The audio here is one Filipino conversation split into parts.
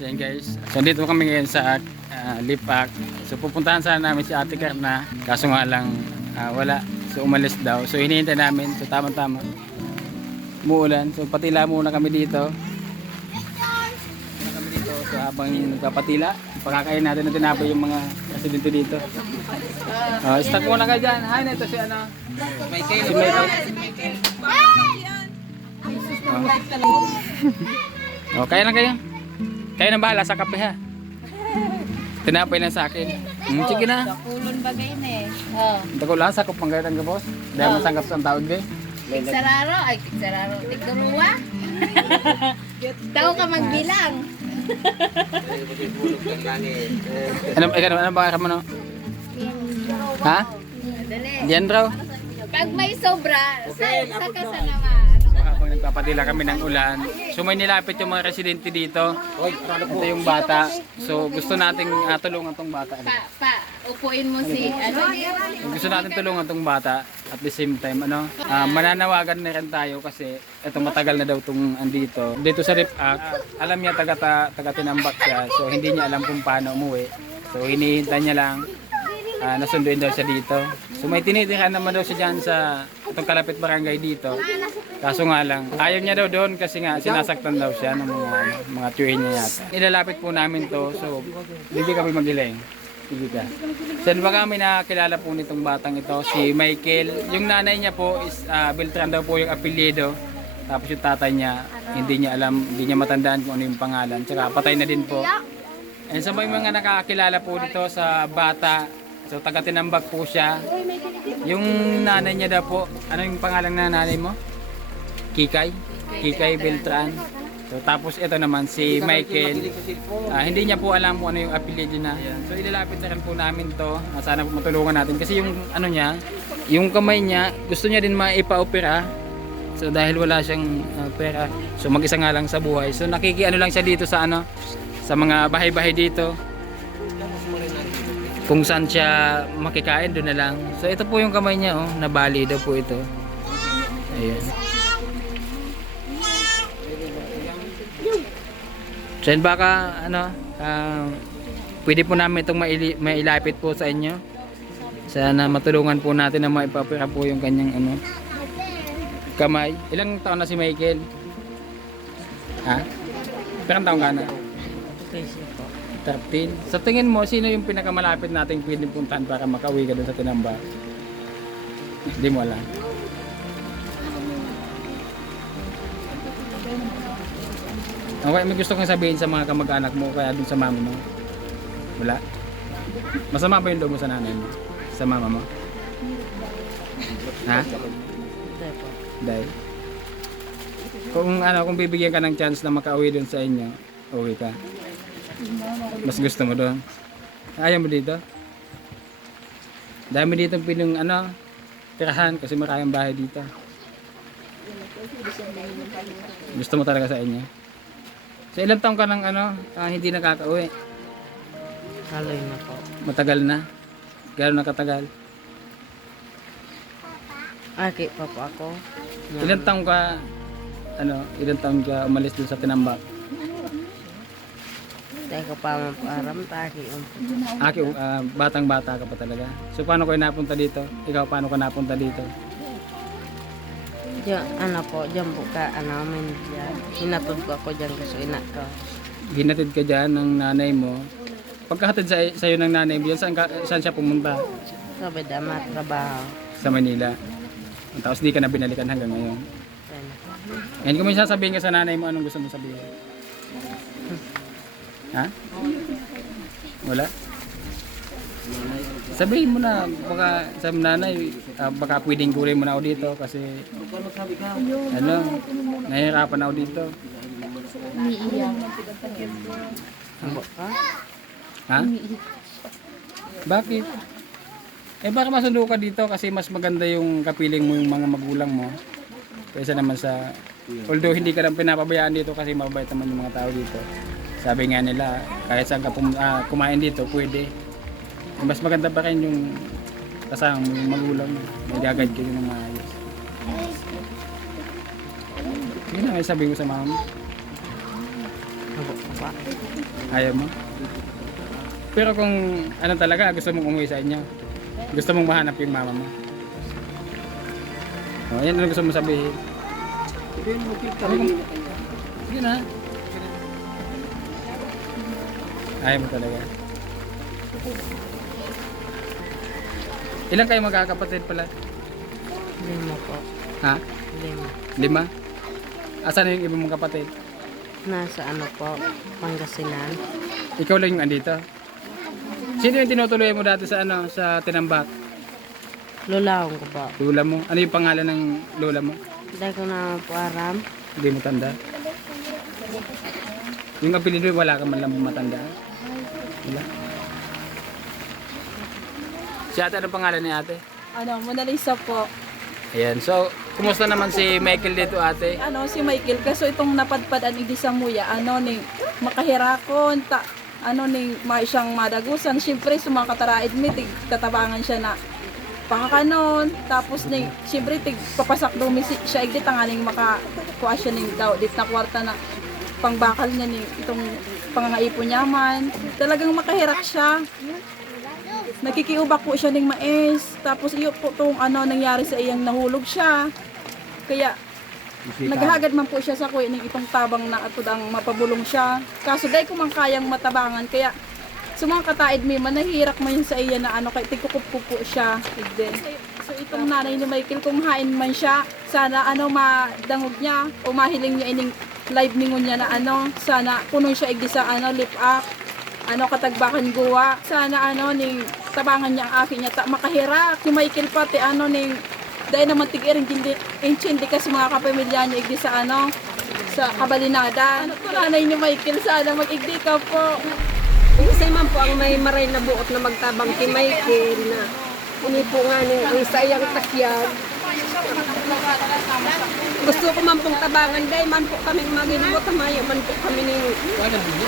Yan guys. So dito kami ngayon sa Lipak. So pupuntahan sana namin si Ate Karna. Kaso nga lang wala. So umalis daw. So hinihintay namin. So tama-tama. Umuulan. So patila muna kami dito. So habang nagpapatila, pakakain natin na tinapay yung mga residente dito. Start muna kayo dyan. Hi, na ito si ano? Michael. Si Michael. Kaya na kayo. Kayo na bahala sa kape ha. Tinapay na sa akin. Sige na. Kulon bagay na eh. Dako lang, sakop pang gayat ang gabos. Dahil masangkap sa tawag din. Tigsararo, ay tigsararo. Tigduruwa. Tao ka magbilang. Ano ba mo no? Ha? Dali. Diyan raw. Pag may sobra, saka sa naman. Habang nagpapatila kami ng ulan, so may nilapit yung mga residente dito. Ito yung bata. So gusto nating tulungan tong bata. Upuin mo si, ano? Gusto natin tulungan tong bata at the same time, mananawagan na rin tayo kasi ito matagal na daw tong andito. Dito sa Lipak, alam niya taga-Tinambak siya, so hindi niya alam kung paano umuwi. So hinihintay niya lang, nasunduin daw siya dito. So may tinitirahan naman daw siya dyan sa itong kalapit barangay dito. Kaso nga lang, ayaw niya daw doon kasi nga sinasaktan daw siya ng mga tuwin niya yata. Nilalapit po namin to, so hindi kami maghiling. Sige ka. Saan ba kami nakilala po nitong batang ito? Si Michael. Yung nanay niya po is Beltran daw po yung apelyido. Tapos yung tatay niya, hindi niya alam, hindi niya matandaan kung ano yung pangalan. Tsaka patay na din po. And sa mga nakakilala po dito sa bata, so taga-Tinambak po siya. Yung nanay niya daw po, ano yung pangalan na nanay mo? Kikay? Kikay Beltran. So tapos ito naman si Michael, hindi niya po alam kung ano yung apelyido na. So ilalapit na rin po namin to. Sana po matulungan natin kasi yung ano niya, yung kamay niya, gusto niya din maipa-opera. So dahil wala siyang pera, so mag-isa nga lang sa buhay. So nakikiano lang siya dito sa sa mga bahay-bahay dito. Kung saan siya makikain, doon na lang. So ito po yung kamay niya, nabali daw po ito. Ayan. So baka pwede po namin itong mailapit po sa inyo. Sana matulungan po natin na maipapira po yung kanyang kamay. Ilang taon na si Michael? Ha? Ilang taon ka na? 13. Sa tingin mo, sino yung pinakamalapit nating pwedeng puntahan para makauwi ka doon sa Tinambak? Hindi mo alam. Okay, may gusto kong sabihin sa mga kamag-anak mo kaya dun sa mama mo? Wala? Masama ba yung loob mo sa nanay mo? Sa mama mo? Ha? Dahil? Kung bibigyan ka ng chance na makauwi dun sa inyo, uwi ka? Mas gusto mo doon? Ayaw mo dito? Dami dito pinong tirahan kasi maraming bahay dito. Gusto mo talaga sa inyo? So ilang taong ka nang hindi nakaka-uwi? Haloy na po. Matagal na? Gano'n na katagal? Aki pa po ako. Ilang taong ka umalis dun sa Tinambak? Tayo ko pa maparam taki. Batang-bata ka pa talaga. So paano kayo napunta dito? Ikaw paano ka napunta dito? Diyan, diyan po ka, amin diyan. Hinatod ko ako diyan kasi ina ko. Ginatid ka dyan ng nanay mo. Pagkahatid sa'yo ng nanay mo, saan siya pumunta? Sabi dama, trabaho. Sa Manila. Tapos di ka na binalikan hanggang ngayon. Ngayon kung may sasabihin ka sa nanay mo, anong gusto mo sabihin? Ha? Wala? Sabihin mo na, baka sa nanay, baka pwedeng kurin mo na ako dito kasi nahihirapan ako dito. Ha? Bakit? Baka masundo ka dito kasi mas maganda yung kapiling mo yung mga magulang mo kaysa naman sa, although hindi ka lang pinapabayaan dito kasi mabait naman yung mga tao dito. Sabi nga nila, kahit saan ka kumain dito, pwede. Mas maganda pa rin yung kasama mo yung magulang mo. May gagad kayo ng maayos. Yun ang sabi ko sa mama. pa. Ayaw mo? Pero kung ano talaga, gusto mong umuwi sa inyo. Gusto mong mahanap yung mama mo. Oh, yan ano gusto mo sabihin. Sige na. Ayaw mo talaga. Ilan kayo magkakapatid pala? 5 po. Ha? 5. 5? Asan yung iba mong kapatid? Nasa ano po, Pangasinan. Ikaw lang yung andito? Sino yung tinutuloy mo dati sa ano, sa Tinambak? Lulawang ko po. Lola mo? Ano yung pangalan ng lola mo? Hindi ko na po aram. Hindi mo tanda? Yung apelido wala ka man lang matanda? Wala? Si ate, ano pangalan ni ate? Mona Lisa po. Ayan, so kumusta naman si Michael dito ate? Si Michael, kaso itong napadpadan idi sa muya, ning makahirakon, ning siyang madagusan. Siyempre, sumakataraid mi, tatabangan siya na pakakanon. Tapos ning, siyempre, papasak dumi siya, igdi tanganing makakuha siya ning daw, dit na kwarta na pangbakal niya ning itong pangangaipon niya man. Talagang makahirak siya. Nakikiubak po siya ng mais. Tapos iyo po itong nangyari sa iyang nahulog siya. Kaya naghahagad man po siya sa kuya ng itong tabang na atod ang mapabulong siya. Kaso dahil ko man kayang matabangan. Kaya sumang kataid mi man nahirak man yun sa iya na kay tigkukup po siya. So itong nanay ni Michael kung hain man siya, sana madangog niya o mahiling niya ining live ningon niya na sana punong siya igdi sa lip up. Katagbakan guwa. Sana ning tabangan niya ang akin niya makahirak. Si Michael pati ning dahil naman tig-iring hindi kasi mga kapamilya niya igdi sa sa kabalinada. Nanay ni Michael, sana mag-igdi ka po. Kasi man po ang may maray na buot na magtabang kay Michael na unipo nga ang sayang takyag. Gusto ko man pong tabangan dahil man po kami maginubot, maya man po kami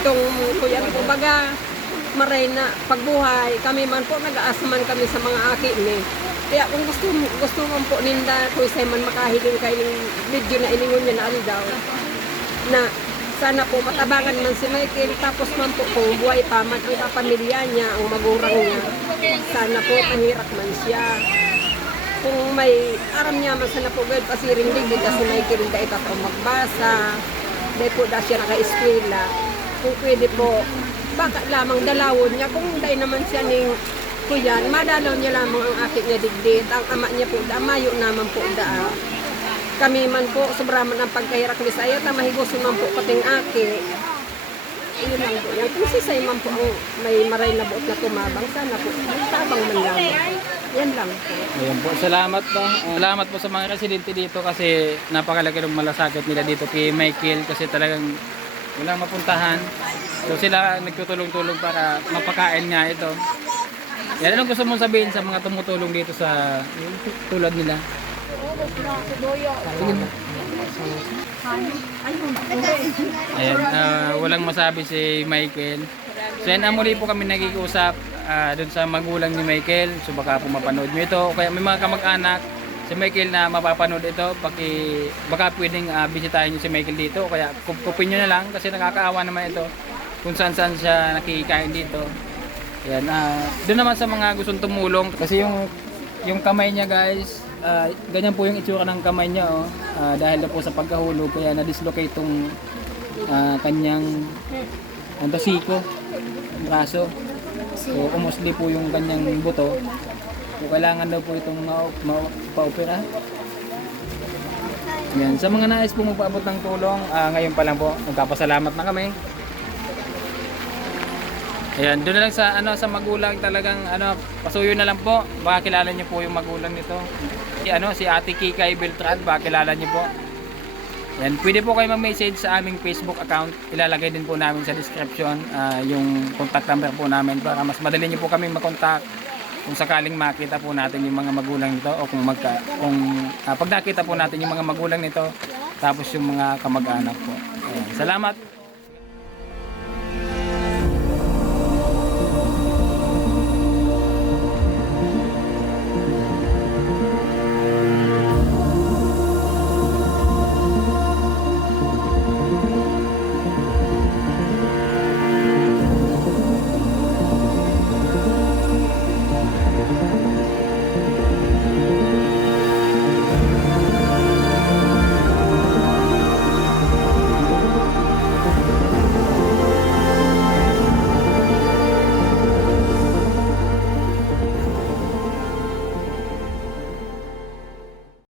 itong kuya po baga maray na pagbuhay. Kami man po nag-aasman kami sa mga aki ni. Kaya kung gusto man po ninda, kung say man makahiling kayo ng video na iningon niya na alidaw, na sana po matabangan man si Michael, tapos man po kung buhay pa man ang kapamilya niya, ang magurang niya, sana po mahirak man siya. Kung may aram niya man sana po gawin pasiring ligid kasi Michael rin dahil pa magbasa, dahil po da siya naka-eskwela. Kung pwede po, baka lamang dalawon niya, kung dahil naman siya ning kuyan, madalaw niya lamang ang akin niya digdit, ang ama niya po da, mayo naman po da. Kami man po, sobraman ang pagkahirak ni Sayo, mahigusin man po pating aki. Iyon lang po yan. Kung si Sayo man po ang may maray na buot na tumabang, sana po, tabang man lamang. Yan lang po. Ayan po, salamat po. Salamat po sa mga residente dito kasi napakalaki ng malasakit nila dito kay Michael kasi talagang walang mapuntahan. So sila nagtutulong-tulong para mapakain nga ito. Yan, anong gusto mong sabihin sa mga tumutulong dito sa tulad nila? Ayan, walang masabi si Michael. So yan, muli po kami nag-iusap dun sa magulang ni Michael. So baka po mapanood nyo ito. Kaya may mga kamag-anak si Michael na mapapanood ito. Baka pwedeng bisitahin nyo si Michael dito. Kaya kupin nyo na lang kasi nakakaawa naman ito kung saan siya nakikain dito. Ayan, doon naman sa mga gustong tumulong kasi yung kamay niya guys, ganyan po yung itsura ng kamay niya dahil na po sa pagkahulog kaya na-dislocate tong kanyang siko, braso. So umusli po yung kanyang buto. So kailangan daw po itong pa-opera. Yan, sa mga nais po magpaabot ng tulong, ngayon pa lang po magpapasalamat na kami. Ayan, doon na lang sa magulang talagang pasuyo na lang po. Baka kilala niyo po yung magulang nito. Si Ate Kikay Beltran, baka kilala niyo po. Ayan, pwede po kayo mag-message sa aming Facebook account. Ilalagay din po namin sa description yung contact number po namin para mas madali niyo po kami makontak kung sakaling makita po natin yung mga magulang nito o kung pag nakita po natin yung mga magulang nito tapos yung mga kamag-anak po. Ayan, salamat.